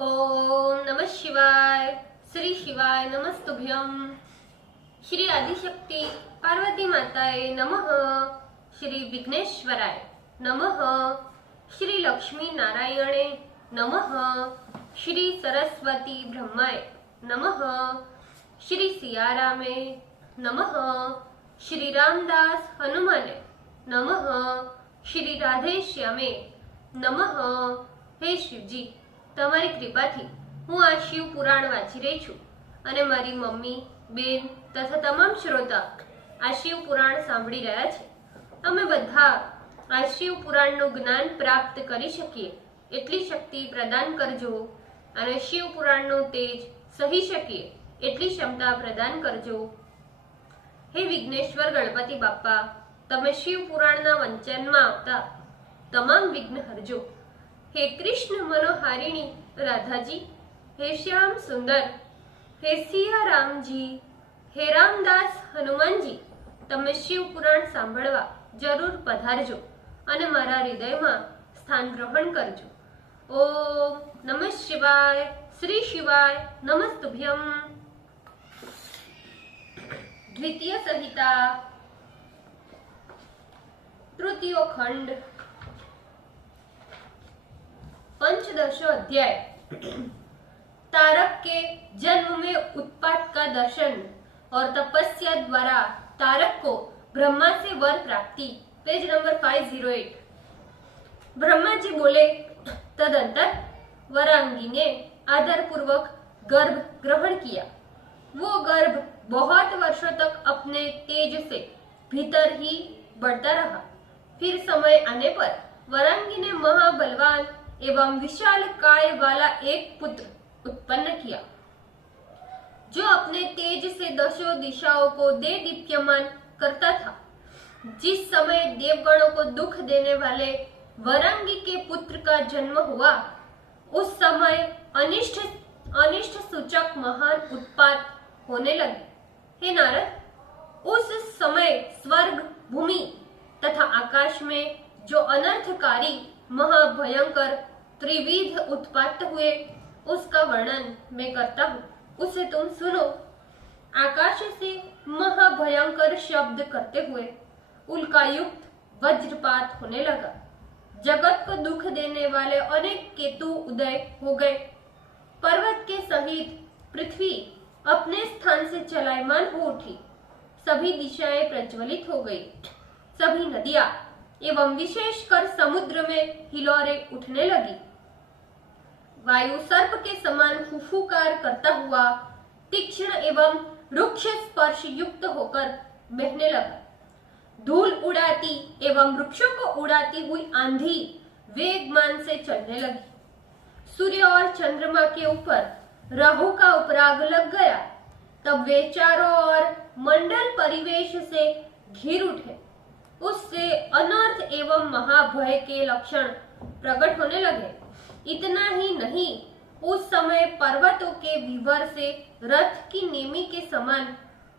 ओम नमः शिवाय। श्री शिवाय नमस्तुभ्यम। श्री आदिशक्ति पार्वती माताए नमः। श्री विघ्नेश्वराय नमः। श्री लक्ष्मी नारायणे नमः। श्री सरस्वती ब्रह्माय नमः। श्री सियारामे नमः। श्री रामदास हनुमाने नमः। श्री राधे श्यामे नमः। हे शिवजी, તમારી કૃપાથી હું આ શિવ પુરાણ વાંચી રહી છું અને મારી મમ્મી, બેન તથા તમામ શ્રોતા આ શિવ પુરાણ સાંભળી રહ્યા છે। અમે બધા આ શિવ પુરાણનું જ્ઞાન પ્રાપ્ત કરી શકીએ એટલી શક્તિ પ્રદાન કરજો અને શિવ પુરાણનું તેજ સહી શકીએ એટલી ક્ષમતા પ્રદાન કરજો। હે વિઘ્નેશ્વર ગણપતિ બાપ્પા, તમે શિવ પુરાણના વંચનમાં આવતા તમામ વિઘ્ન હરજો। हे कृष्ण मनोहारिणी राधा जी, हे श्याम सुंदर, हे सिया राम जी, हे रामदास हनुमान जी, तमे शिव पुराण सांभळवा जरूर पधारजो अने मारा हृदयमां स्थान ग्रहण करजो। ओम नमः शिवाय। श्री शिवाय नमस्तुभ्यम। द्वितीय संहिता तृतीयो खंड पंचदश अध्याय। तारक के जन्म में उत्पात का दर्शन और तपस्या द्वारा तारक को ब्रह्मा से वर प्राप्ति। Page number 508। ब्रह्मा जी बोले, तदंतर वरांगी ने आदर पूर्वक गर्भ ग्रहण किया। वो गर्भ बहुत वर्षों तक अपने तेज से भीतर ही बढ़ता रहा। फिर समय आने पर वरांगी ने महाबलवान एवं विशाल काय वाला एक पुत्र उत्पन्न किया, जो अपने तेज से दशों दिशाओं को दे दीप्यमान करता था। जिस समय देवगणों को दुख देने वाले वरांगी के पुत्र का जन्म हुआ, उस समय अनिष्ट सूचक महान उत्पात होने लगे। हे नारद, उस समय स्वर्ग, भूमि तथा आकाश में जो अनर्थकारी महाभयंकर त्रिविध उत्पात हुए, उसका वर्णन मैं करता हूँ, उसे तुम सुनो। आकाश से महाभयंकर शब्द करते हुए उल्कायुक्त वज्रपात होने लगा। जगत को दुख देने वाले अनेक केतु उदय हो गए। पर्वत के सहित पृथ्वी अपने स्थान से चलायमान हो उठी। सभी दिशाएं प्रज्वलित हो गई। सभी नदियां एवं विशेषकर समुद्र में हिलोरें उठने लगी। वायु सर्प के समान फुफुकार करता हुआ तीक्ष्ण एवं रुक्ष स्पर्श युक्त होकर बहने लगा। धूल उड़ाती एवं वृक्षों को उड़ाती हुई आंधी वेगमान से चलने लगी। सूर्य और चंद्रमा के ऊपर राहु का उपराग लग गया। तब वे चारों ओर मंडल परिवेश से घिर उठे। उससे अनर्थ एवं महाभय के लक्षण प्रकट होने लगे। इतना ही नहीं, उस समय पर्वतों के विवर से रथ की नेमी के समान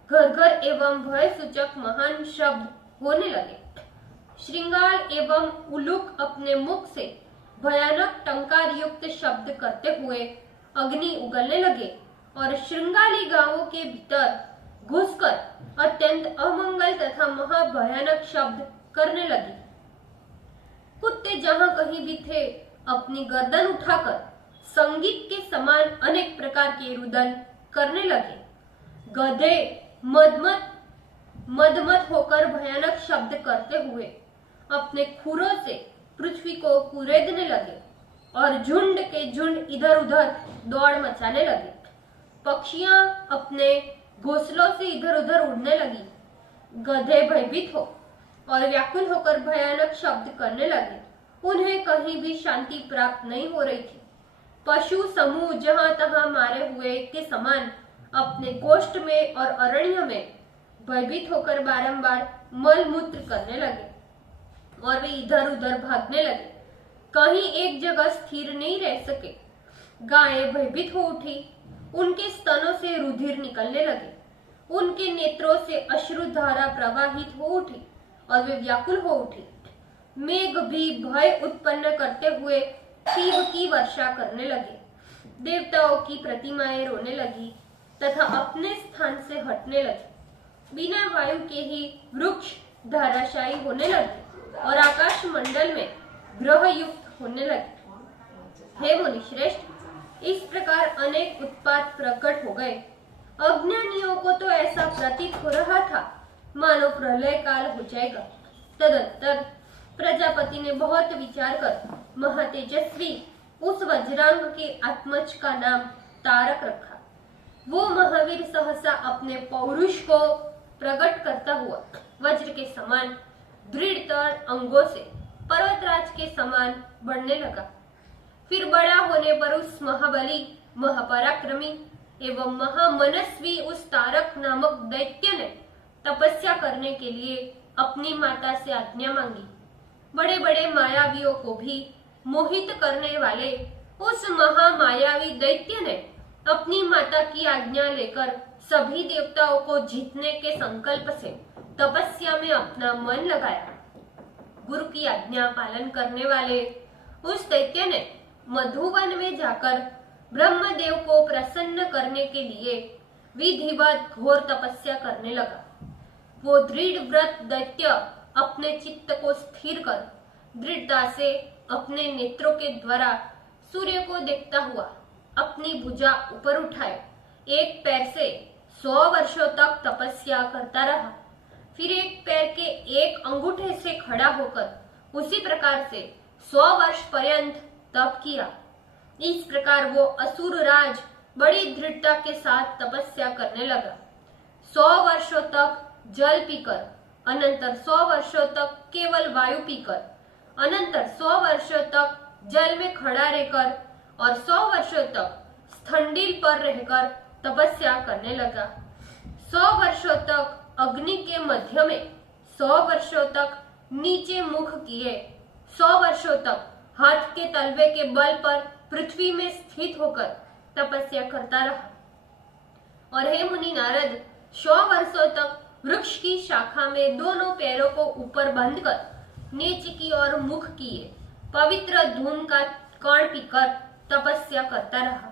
घर घर एवं भय सूचक महान शब्द होने लगे। श्रृंगार एवं उलूक अपने मुख से भयानक टंकार युक्त शब्द करते हुए अग्नि उगलने लगे और श्रृंगाली गांवों के भीतर घुसकर अत्यंत अमंगल तथा महाभयानक शब्द करने लगी। कुत्ते जहां कहीं भी थे, अपनी गर्दन उठाकर संगीत के समान अनेक प्रकार के रुदन करने लगे। गधे मदमत होकर भयानक शब्द करते हुए अपने खुरों से पृथ्वी को कुरेदने लगे और झुंड के झुंड इधर उधर दौड़ मचाने लगे। पक्षियां अपने घोंसलों से इधर उधर उड़ने लगी। गधे भयभीत हो और व्याकुल होकर भयानक शब्द करने लगे। उन्हें कहीं भी शांति प्राप्त नहीं हो रही थी। पशु समूह जहां तहां मारे हुए के समान अपने गोष्ठ में और अरण्य में भयभीत होकर बारंबार मल मूत्र करने लगे और वे इधर उधर भागने लगे। कहीं एक जगह स्थिर नहीं रह सके। गायें भयभीत हो उठी। उनके स्तनों से रुधिर निकलने लगे। उनके नेत्रों से अश्रुधारा प्रवाहित हो उठी और वे व्याकुल हो उठी। मेघ भी भय उत्पन्न करते हुए तीव्र की वर्षा करने लगे। देवताओं की प्रतिमाएं रोने लगी तथा अपने स्थान से हटने लगी। बिना वायु के ही वृक्ष धराशायी होने लगे और आकाश मंडल में ग्रह युक्त होने लगे। हे मुनिश्रेष्ठ, इस प्रकार अनेक उत्पात प्रकट हो गए। अज्ञानियों को तो ऐसा प्रतीत हो रहा था मानो प्रलय काल हो जाएगा। तदंतर प्रजापति ने बहुत विचार कर महातेजस्वी उस वज्रांग के आत्मज का नाम तारक रखा। वो महावीर सहसा अपने पौरुष को प्रकट करता हुआ वज्र के समान दृढ़तर अंगों से पर्वतराज के समान बढ़ने लगा। फिर बड़ा होने पर उस महाबली, महापराक्रमी एवं महामनस्वी उस तारक नामक दैत्य ने तपस्या करने के लिए अपनी माता से आज्ञा मांगी। बड़े बड़े मायावियों को भी मोहित करने वाले उस महामायावी दैत्य ने अपनी माता की आज्ञा लेकर सभी देवताओं को जीतने के संकल्प से तपस्या में अपना मन लगाया। गुरु की आज्ञा पालन करने वाले उस दैत्य ने मधुवन में जाकर ब्रह्मदेव को प्रसन्न करने के लिए विधिवत घोर तपस्या करने लगा। वो दृढ़ व्रत दैत्य अपने चित्त को स्थिर कर दृढ़ता से अपने नेत्रों के द्वारा सूर्य को देखता हुआ अपनी भुजा ऊपर उठाए एक पैर से 100 वर्षों तक तपस्या करता रहा। फिर एक पैर के एक अंगूठे से खड़ा होकर उसी प्रकार से 100 वर्ष पर्यंत तप किया। इस प्रकार वो असुर राज बड़ी दृढ़ता के साथ तपस्या करने लगा। 100 वर्षों तक जल पीकर, अनंतर 100 वर्षों तक केवल वायु पीकर, अनंतर 100 वर्षों तक जल में खड़ा रहकर और 100 वर्षों तक स्थंडिल पर रहकर तपस्या करने लगा। 100 वर्षों तक अग्नि के मध्य में, 100 वर्षों तक नीचे मुख किए, 100 वर्षों तक हाथ के तलवे के बल पर पृथ्वी में स्थित होकर तपस्या करता रहा। और हे मुनि नारद, 100 वर्षों तक वृक्ष की शाखा में दोनों पैरों को ऊपर बांधकर नीचे की ओर मुख किए पवित्र धूम का कण पीकर तपस्या करता रहा।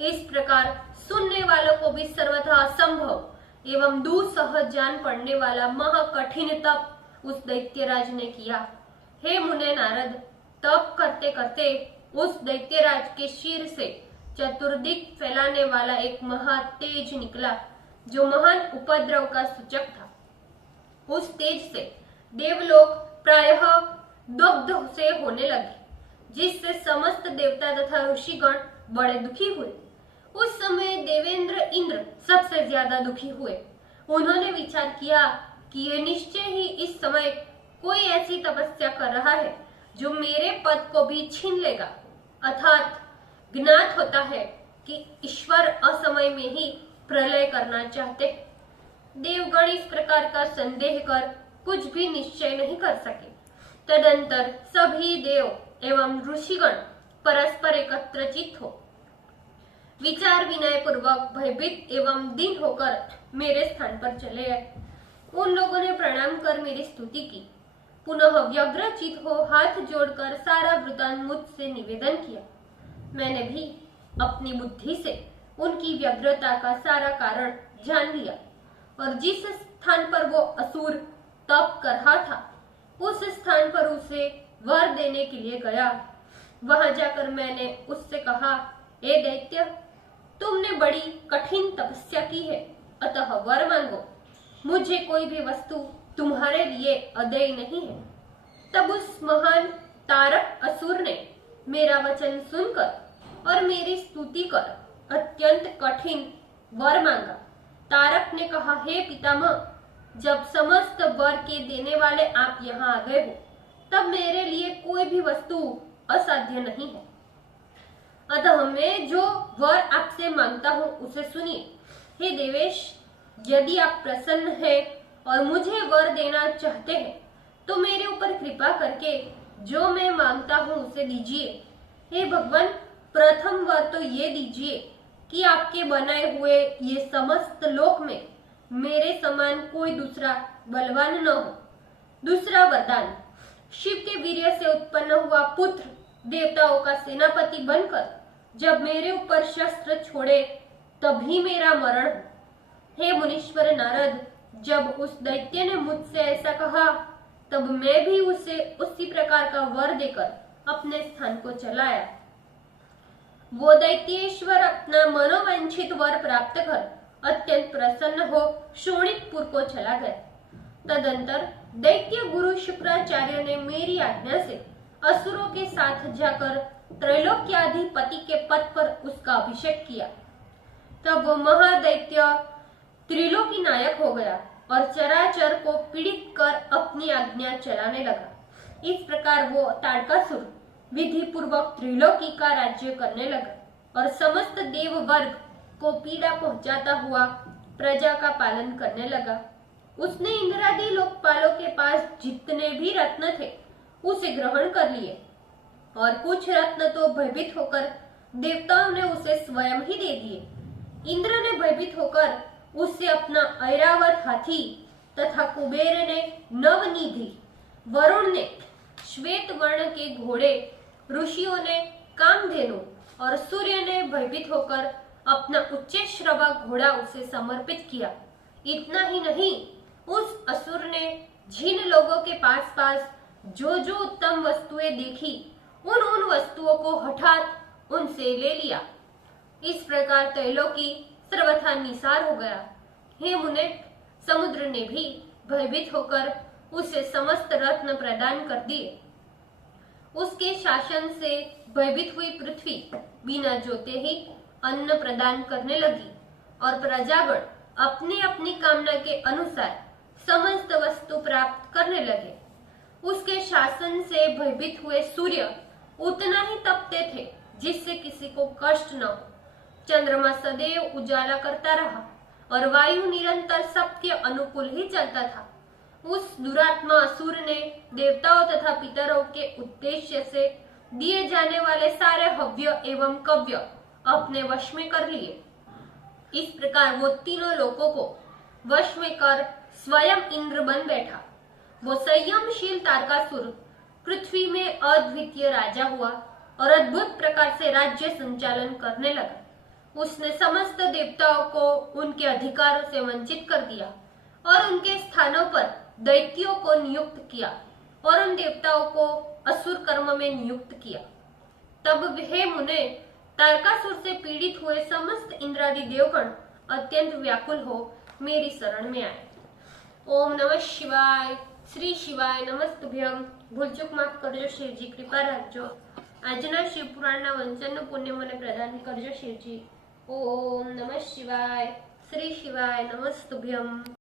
इस प्रकार सुनने वालों को भी सर्वथा असंभव एवं दुस्सह जान पड़ने वाला महाकठिन तप उस दैत्यराज ने किया। हे मुने नारद, तप करते करते उस दैत्यराज के शीर से चतुर्दिक फैलाने वाला एक महातेज निकला जो महान उपद्रव का सूचक था। उस तेज से देवलोक प्रायः दग्ध से होने लगे, जिससे समस्त देवता तथा ऋषिगण बड़े दुखी हुए। उस समय देवेंद्र इंद्र सबसे ज्यादा दुखी हुए। उन्होंने विचार किया कि ये निश्चय ही इस समय कोई ऐसी तपस्या कर रहा है जो मेरे पद को भी छीन लेगा। अर्थात ज्ञात होता है कि ईश्वर असमय में ही प्रलय करना चाहते हैं। देवगण इस प्रकार का संदेह कर कुछ भी निश्चय नहीं कर सके। तदंतर सभी देव एवं ऋषिगण परस्पर एकत्रचित हो विचार विनय पूर्वक भयभीत एवं दीन होकर मेरे स्थान पर चले आए। उन लोगों ने प्रणाम कर मेरी स्तुति की। पुनः व्यग्रचित हो हाथ जोड़कर सारा वृतांत मुझसे निवेदन किया। मैंने भी अपनी बुद्धि से उनकी व्यग्रता का सारा कारण जान लिया और जिस स्थान पर वो असुर तप कर रहा था उस स्थान पर उसे वर देने के लिए गया। वहां जाकर मैंने उससे कहा, ए दैत्य, तुमने बड़ी कठिन तपस्या की है, अतः वर मांगो। मुझे कोई भी वस्तु तुम्हारे लिए अदेय नहीं है। तब उस महान तारक असुर ने मेरा वचन सुनकर और मेरी स्तुति कर अत्यंत कठिन वर मांगा। तारक ने कहा, हे पितामह, जब समस्त वर के देने वाले आप यहाँ आ गए हो, तब मेरे लिए कोई भी वस्तु असाध्य नहीं है। अतः मैं जो वर आपसे मांगता हूँ उसे सुनिए। हे देवेश, यदि आप प्रसन्न हैं और मुझे वर देना चाहते हैं तो मेरे ऊपर कृपा करके जो मैं मांगता हूँ उसे दीजिए। हे भगवान, प्रथम वर तो ये दीजिए कि आपके बनाए हुए ये समस्त लोक में मेरे समान कोई दूसरा बलवान न हो। दूसरा वरदान, शिव के वीर्य से उत्पन्न हुआ पुत्र देवताओं का सेनापति बनकर जब मेरे ऊपर शस्त्र छोड़े तभी मेरा मरण हो। हे मुनीश्वर नारद, जब उस दैत्य ने मुझसे ऐसा कहा तब मैं भी उसे उसी प्रकार का वर देकर अपने स्थान को चलाया। वो दैत्येश्वर अपना मनोवांछित वर प्राप्त कर अत्यंत प्रसन्न हो शोणितपुर को चला गया। तदंतर दैत्य गुरु शुक्राचार्य ने मेरी आज्ञा से असुरों के साथ जाकर त्रैलोक्याधिपति के पद पर उसका अभिषेक किया। तब वो महादैत्य त्रिलोकी नायक हो गया और चराचर को पीड़ित कर अपनी आज्ञा चलाने लगा। इस प्रकार वो ताड़कासुर विधि पूर्वक त्रिलोकी का राज्य करने लगा और समस्त देव वर्ग को पीड़ा पहुंचाता हुआ प्रजा का पालन करने लगा। उसने इंद्रादि लोकपालों के पास जितने भी रत्न थे उसे ग्रहण कर लिए और कुछ रत्न तो भयभीत होकर देवताओं ने उसे स्वयं ही दे दिए। इंद्र ने भयभीत होकर उससे अपना ऐरावत हाथी तथा कुबेर ने नवनिधि, वरुण ने श्वेत वर्ण के घोड़े, ऋषियों ने कामधेनु और सूर्य ने भयभीत होकर अपना उच्च श्रवा घोड़ा उसे समर्पित किया। इतना ही नहीं, उस असुर ने जिन लोगों के पास जो जो उत्तम वस्तुएं देखी उन वस्तुओं को हठात उनसे ले लिया। इस प्रकार त्रैलोकी सर्वथा निसार हो गया। हे मुने, समुद्र ने भी भयभीत होकर उसे समस्त रत्न प्रदान कर दिए। उसके शासन से भयभीत हुई पृथ्वी बिना जोते ही अन्न प्रदान करने लगी और प्रजागण अपनी अपनी कामना के अनुसार समस्त वस्तु प्राप्त करने लगे। उसके शासन से भयभीत हुए सूर्य उतना ही तपते थे जिससे किसी को कष्ट न हो। चंद्रमा सदैव उजाला करता रहा और वायु निरंतर सबके अनुकूल ही चलता था। उस दुरात्मा असुर ने देवताओं तथा पितरों के उद्देश्य से दिए जाने वाले सारे हव्य एवं कव्य अपने वश में कर लिए। इस प्रकार वो तीनों लोकों को वश में कर स्वयं इंद्र बन बैठा। वो संयमशील तारकासुर पृथ्वी में अद्वितीय राजा हुआ और अद्भुत प्रकार से राज्य संचालन करने लगा। उसने समस्त देवताओं को उनके अधिकारों से वंचित कर दिया और उनके स्थानों पर दैत्यों को नियुक्त किया और उन देवताओं को असुर कर्म में नियुक्त किया। तब हे मुने, तारकासुर से पीड़ित हुए समस्त इंद्रादि देवगण अत्यंत व्याकुल हो मेरी शरण में आए। ओम नमः शिवाय। श्री शिवाय नमस्तुभ्यम। भूल चूक माफ करजो शिवजी, कृपा રાખજો। આજના શિવ પુરાણના વંચનનું પુણ્ય મને પ્રદાન કરજો શિવજી। ઓમ નમઃ શિવાય। શ્રી શિવાય નમસ્તુભ્યમ।